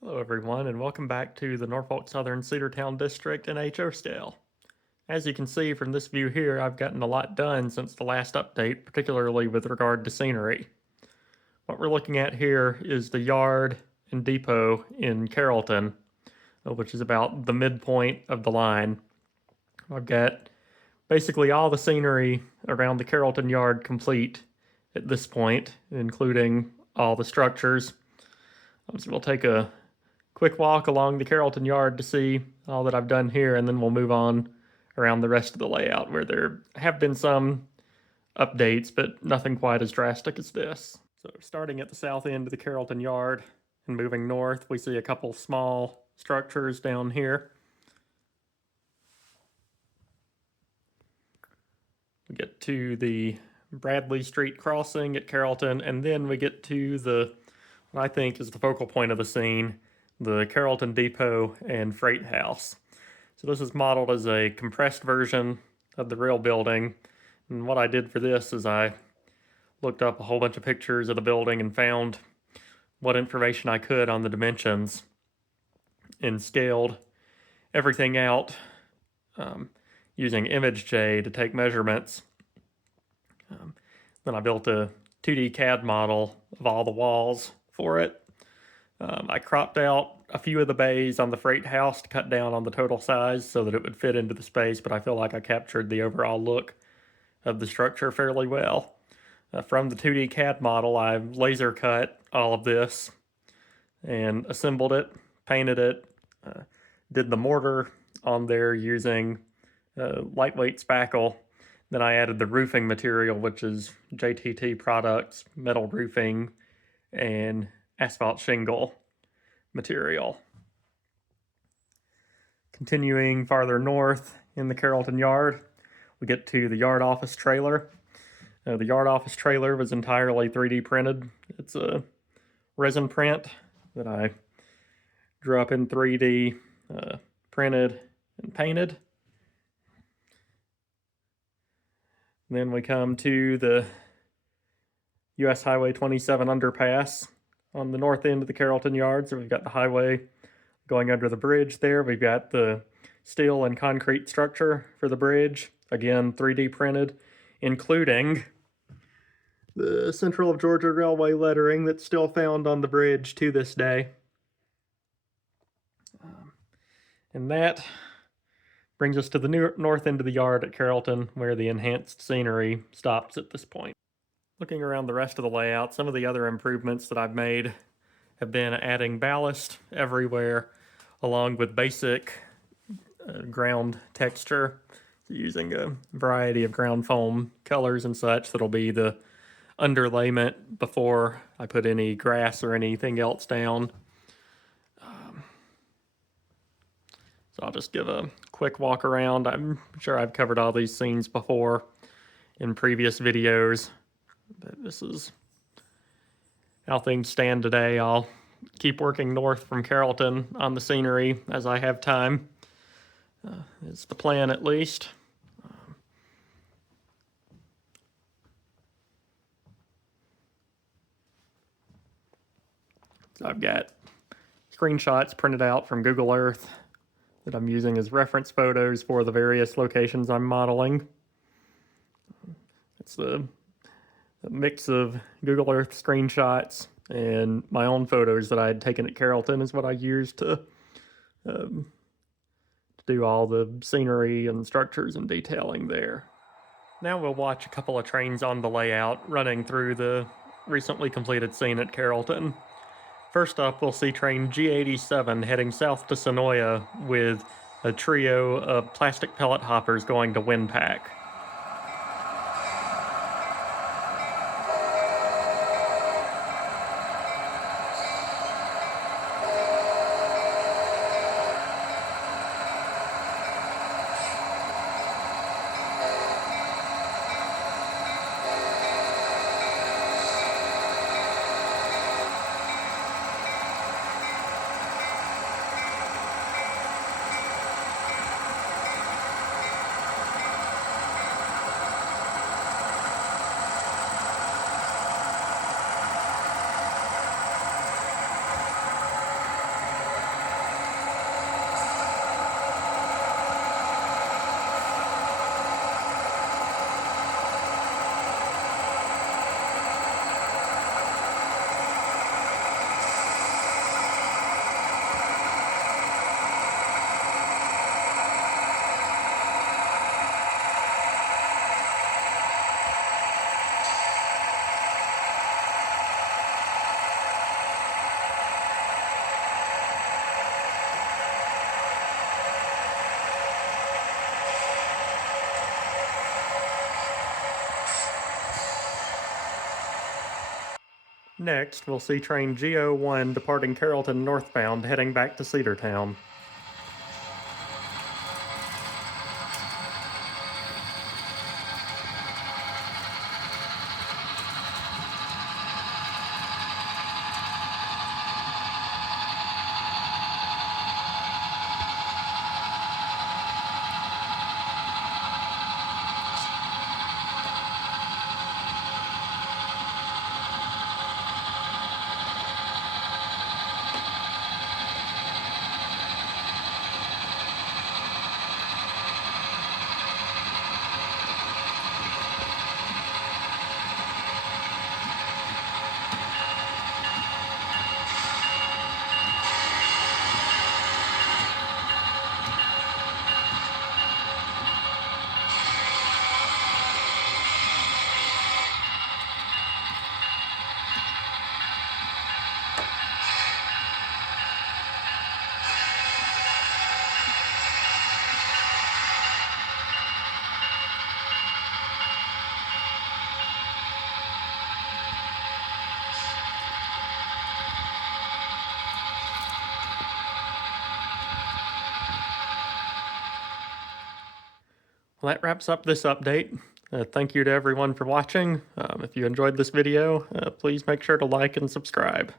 Hello everyone and welcome back to the Norfolk Southern Cedartown District in HO scale. As you can see from this view here, I've gotten a lot done since the last update, particularly with regard to scenery. What we're looking at here is the yard and depot in Carrollton, which is about the midpoint of the line. I've got basically all the scenery around the Carrollton yard complete at this point, including all the structures. So we'll take a quick walk along the Carrollton yard to see all that I've done here, and then we'll move on around the rest of the layout where there have been some updates, but nothing quite as drastic as this. So starting at the south end of the Carrollton yard and moving north, we see a couple small structures down here. We get to the Bradley Street crossing at Carrollton, and then we get to what I think is the focal point of the scene, the Carrollton Depot and Freight House. So this is modeled as a compressed version of the real building. And what I did for this is I looked up a whole bunch of pictures of the building and found what information I could on the dimensions and scaled everything out using ImageJ to take measurements. Then I built a 2D CAD model of all the walls for it. I cropped out a few of the bays on the freight house to cut down on the total size so that it would fit into the space, but I feel like I captured the overall look of the structure fairly well. From the 2D CAD model, I laser cut all of this and assembled it, painted it, did the mortar on there using lightweight spackle. Then I added the roofing material, which is JTT Products, metal roofing, and asphalt shingle material. Continuing farther north in the Carrollton yard, we get to the yard office trailer. The yard office trailer was entirely 3D printed. It's a resin print that I drew up in 3D, printed, and painted. And then we come to the US Highway 27 underpass on the north end of the Carrollton yard. So we've got the highway going under the bridge there. We've got the steel and concrete structure for the bridge. Again, 3D printed, including the Central of Georgia Railway lettering that's still found on the bridge to this day. And that brings us to the north end of the yard at Carrollton, where the enhanced scenery stops at this point. Looking around the rest of the layout, some of the other improvements that I've made have been adding ballast everywhere, along with basic ground texture, using a variety of ground foam colors and such that'll be the underlayment before I put any grass or anything else down. So I'll just give a quick walk around. I'm sure I've covered all these scenes before in previous videos, but this is how things stand today. I'll keep working north from Carrollton on the scenery as I have time. It's the plan, at least. So I've got screenshots printed out from Google Earth that I'm using as reference photos for the various locations I'm modeling. It's the mix of Google Earth screenshots and my own photos that I had taken at Carrollton is what I used to do all the scenery and structures and detailing there. Now we'll watch a couple of trains on the layout running through the recently completed scene at Carrollton. First up, we'll see train G87 heading south to Sonoya with a trio of plastic pellet hoppers going to Windpack. Next, we'll see train GO1 departing Carrollton northbound, heading back to Cedartown. Well, that wraps up this update. Thank you to everyone for watching. If you enjoyed this video, please make sure to like and subscribe.